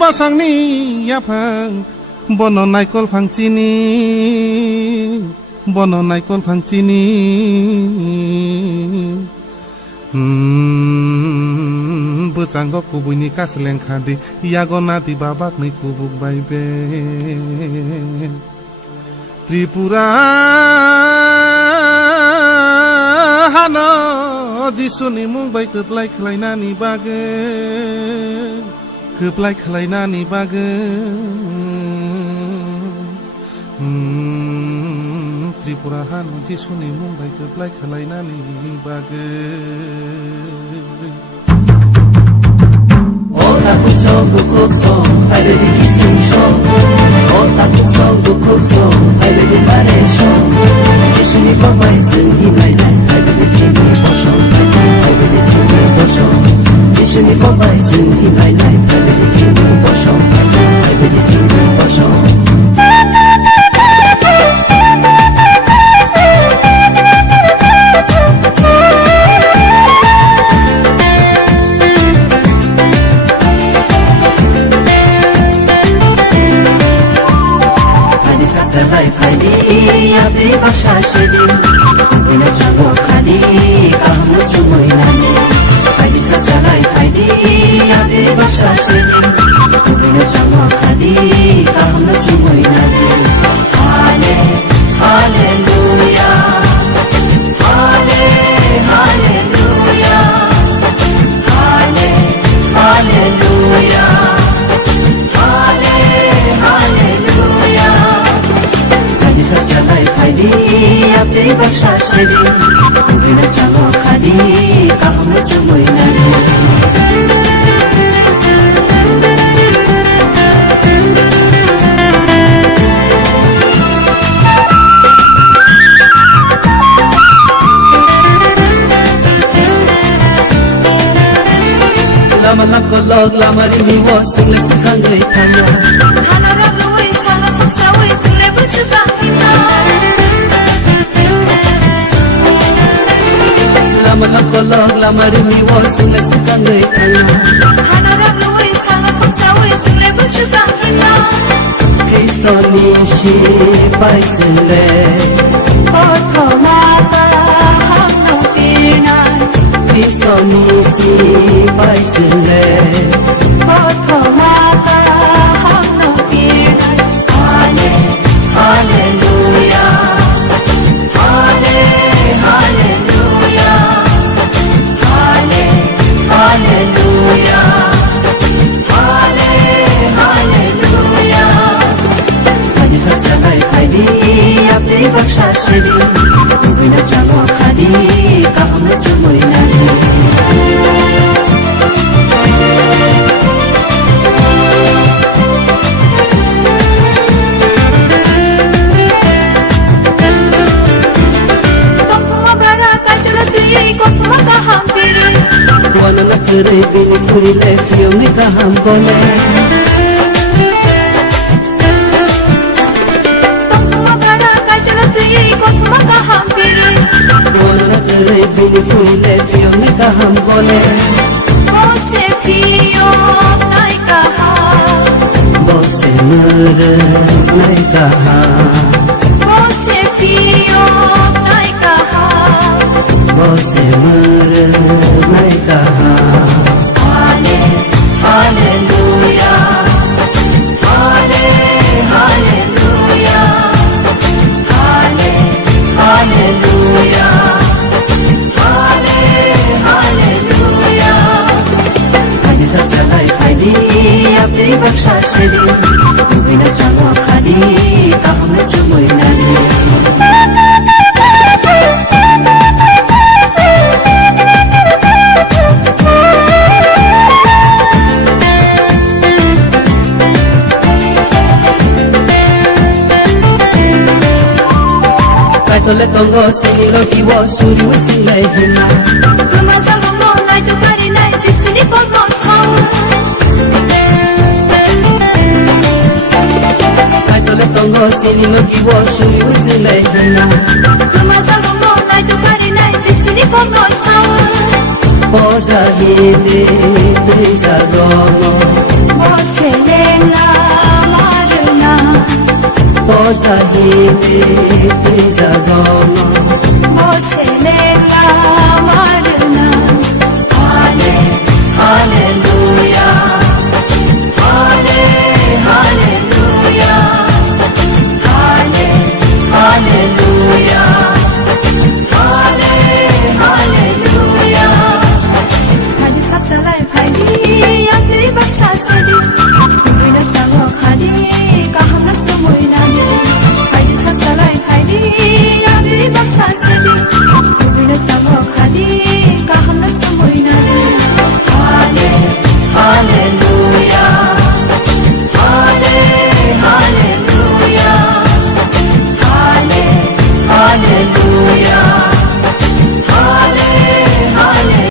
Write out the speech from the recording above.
बासांनि याफां बन नायकल फांचिनि बन नायकल फांचिनि बोचांग कुबुनि कासलें खादि यागना दि बाबाक नै कुबुक बायबे त्रिपुरा हानो जिसुनि मुंबाय गोबलाय खालायनानि बागै गोबलाय खालायनानि बागै त्रिपुरा हानो जिसुनि मुंबाय गोबलाय खालायनानि बागै Otakuk song, bukuk song, hai baby kissing song. Otakuk song, bukuk song, hai baby pare song. Jishuni papai sungi mai mai, hai baby chini bosong, hai baby chini bosong. Jishuni papai sungi mai mai, hai baby chini bosong, hai baby chini bosong. Zalai khadi abri baksha shedi bina sago khadi kahmu sumoi nani khadi zalai khadi abri baksha shedi bina sago khadi kahmu sumoi nani hallelujah hallelujah hallelujah Zalai khadi abri baksha shedi bina sago khadi kahmu sumoi nani Lama lako log lama rini wo single sekangai tanya Hana rabu wei sana saksa wei single busukang Lama lako log lama rini wo single sekangai tanya Hana rabu wei sana saksa wei single busukang Kristo nishi pai single Otho mata hamno tinai Kristo nishi pai single Otho mata hamno tinai Hallelujah Hallelujah Hallelujah Hallelujah Khadi zalai khadi abri baksha shedi bina sago khadi kahmu sumoi nani Wana na kere bini kurile fiyong ni kaham bole Wana na kere bini kurile fiyong ni kaham bole Bose fiyong nai kaham Bose mure nai kaham Bose fiyong nai kaham Bose mure nai kaham Hallelujah Hallelujah Hallelujah Hallelujah Khadi zalai khadi abri baksha shedi bina sago khadi kahmu sumoi nani Tole tongo singilo jiwo suri wasilai hina Kuma zalmo nai tu kari nai jisuni kono song Tole tongo singilo jiwo suri wasilai hina Kuma zalmo nai tu kari nai jisuni kono song Poza hile, teza gomo Mose te jagama Você leva